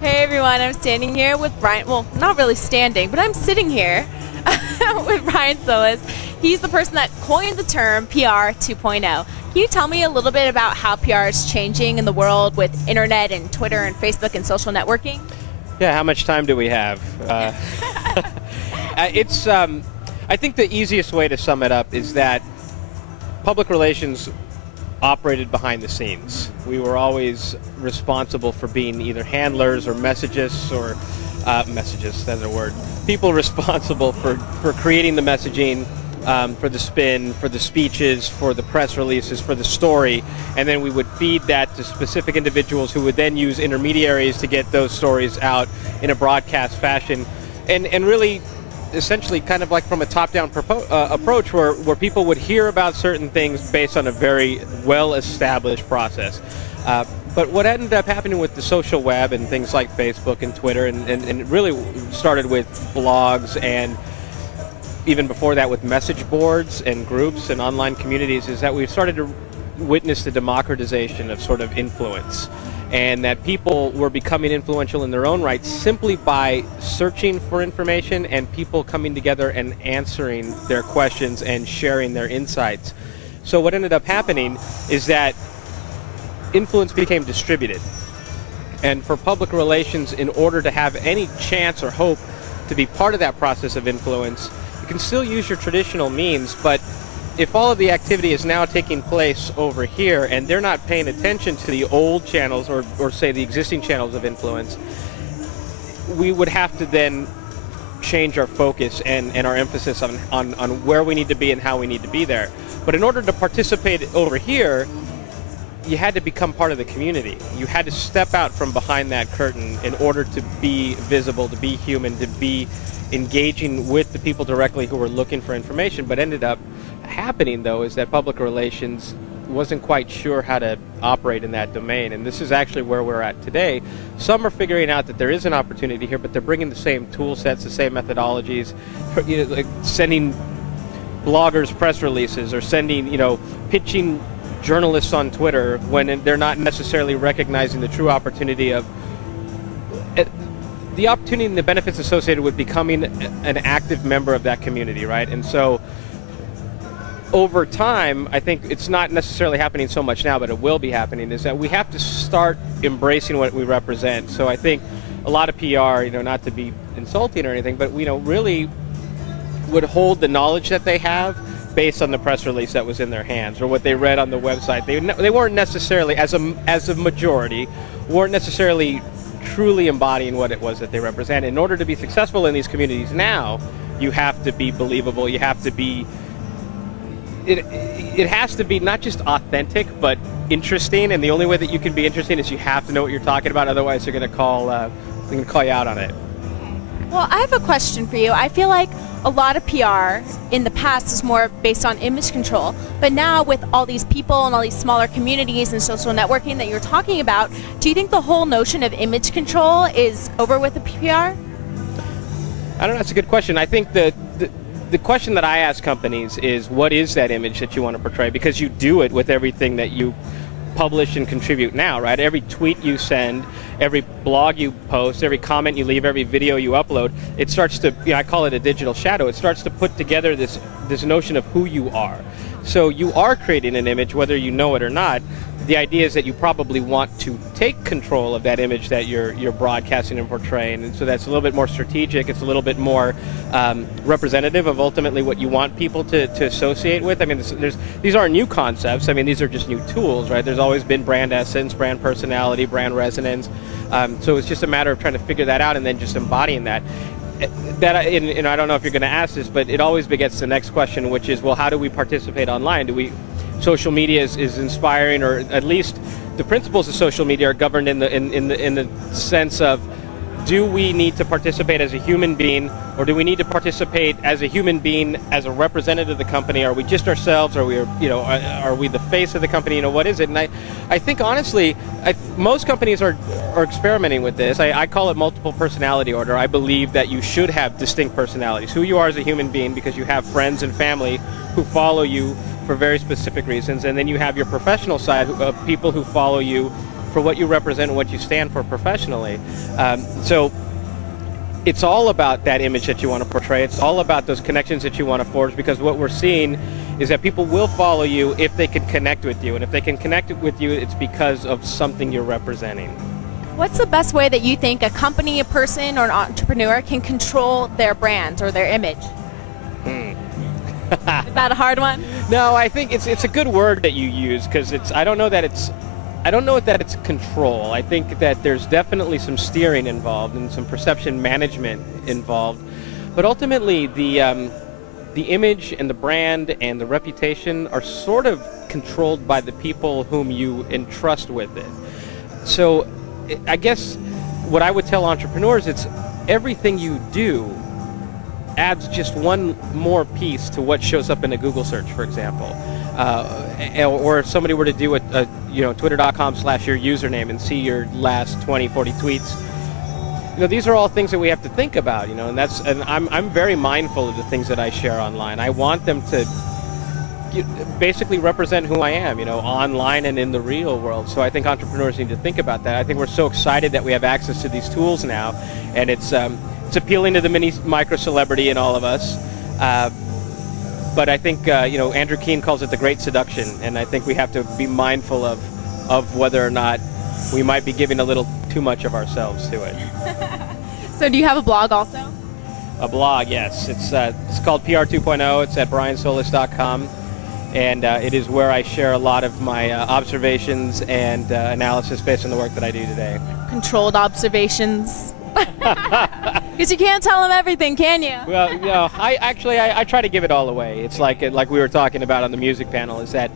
Hey everyone, I'm standing here with Brian. Well, not really standing, but I'm sitting here with Brian Solis. He's the person that coined the term PR 2.0. Can you tell me a little bit about how PR is changing in the world with internet and Twitter and Facebook and social networking? Yeah, how much time do we have? I think the easiest way to sum it up is that public relations operated behind the scenes. We were always responsible for being either handlers or messagists or messagists, that's a word. People responsible for creating the messaging, for the spin, for the speeches, for the press releases, for the story, and then we would feed that to specific individuals who would then use intermediaries to get those stories out in a broadcast fashion, and really essentially kind of like from a top-down approach where people would hear about certain things based on a very well-established process. But what ended up happening with the social web and things like Facebook and Twitter, and it really started with blogs and even before that with message boards and groups and online communities, is that we've started to witness the democratization of sort of influence, and that people were becoming influential in their own right simply by searching for information and people coming together and answering their questions and sharing their insights. So what ended up happening is that influence became distributed. And for public relations, in order to have any chance or hope to be part of that process of influence, you can still use your traditional means, but if all of the activity is now taking place over here and they're not paying attention to the old channels or say the existing channels of influence, we would have to then change our focus and our emphasis on where we need to be and how we need to be there. But in order to participate over here, you had to become part of the community. You had to step out from behind that curtain in order to be visible, to be human, to be engaging with the people directly who were looking for information. But ended up happening, though, is that public relations wasn't quite sure how to operate in that domain, and this is actually where we're at today. Some are figuring out that there is an opportunity here, but they're bringing the same tool sets, the same methodologies, like sending bloggers press releases or sending, pitching journalists on Twitter when they're not necessarily recognizing the true opportunity of the opportunity and the benefits associated with becoming an active member of that community, right? And so over time, I think it's not necessarily happening so much now, but it will be happening, is that we have to start embracing what we represent. So I think a lot of PR, not to be insulting or anything, but really would hold the knowledge that they have based on the press release that was in their hands or what they read on the website. They weren't necessarily, as a majority, weren't necessarily truly embodying what it was that they represent. In order to be successful in these communities now, you have to be believable. You have to be, it has to be not just authentic, but interesting. And the only way that you can be interesting is you have to know what you're talking about. Otherwise, they're going to call you out on it. Well, I have a question for you. I feel like a lot of PR in the past is more based on image control, but now with all these people and all these smaller communities and social networking that you're talking about, do you think the whole notion of image control is over with the PR? I don't know, that's a good question. I think the question that I ask companies is, what is that image that you want to portray? Because you do it with everything that you publish and contribute now, right? Every tweet you send, every blog you post, every comment you leave, every video you upload, it starts to, I call it a digital shadow. It starts to put together this notion of who you are. So you are creating an image, whether you know it or not. The idea is that you probably want to take control of that image that you're broadcasting and portraying, and so that's a little bit more strategic. It's a little bit more representative of ultimately what you want people to associate with. I mean, these aren't new concepts. I mean, these are just new tools, right? There's always been brand essence, brand personality, brand resonance. So it's just a matter of trying to figure that out and then just embodying that. And I don't know if you're going to ask this, but it always begets the next question, which is, well, how do we participate online? Social media is inspiring, or at least the principles of social media are governed in the sense of, do we need to participate as a human being, or do we need to participate as a human being as a representative of the company? Are we just ourselves? Are we, are we the face of the company? What is it? And I think honestly, most companies are experimenting with this. I call it multiple personality order. I believe that you should have distinct personalities, who you are as a human being, because you have friends and family who follow you for very specific reasons, and then you have your professional side of people who follow you for what you represent and what you stand for professionally. So it's all about that image that you want to portray. It's all about those connections that you want to forge, because what we're seeing is that people will follow you if they can connect with you. And if they can connect with you, it's because of something you're representing. What's the best way that you think a company, a person, or an entrepreneur can control their brand or their image? Is that a hard one? No, I think it's a good word that you use, because I don't know that it's control. I think that there's definitely some steering involved and some perception management involved. But ultimately, the image and the brand and the reputation are sort of controlled by the people whom you entrust with it. So I guess what I would tell entrepreneurs, it's everything you do adds just one more piece to what shows up in a Google search, for example. Or if somebody were to do twitter.com/your username and see your last 20, 40 tweets, these are all things that we have to think about, and I'm very mindful of the things that I share online. I want them to basically represent who I am, online and in the real world. So I think entrepreneurs need to think about that. I think we're so excited that we have access to these tools now, and it's appealing to the micro celebrity in all of us. But I think Andrew Keen calls it the great seduction, and I think we have to be mindful of whether or not we might be giving a little too much of ourselves to it. So do you have a blog also? A blog, yes. It's called PR 2.0. It's at briansolis.com, and it is where I share a lot of my observations and analysis based on the work that I do today. Controlled observations. Because you can't tell them everything, can you? Well, I try to give it all away. It's like we were talking about on the music panel, is that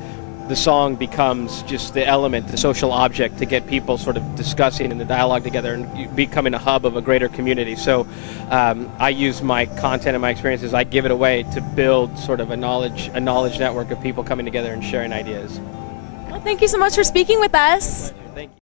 the song becomes just the element, the social object to get people sort of discussing in the dialogue together and becoming a hub of a greater community. So I use my content and my experiences, I give it away to build sort of a knowledge network of people coming together and sharing ideas. Well, thank you so much for speaking with us. Thank you.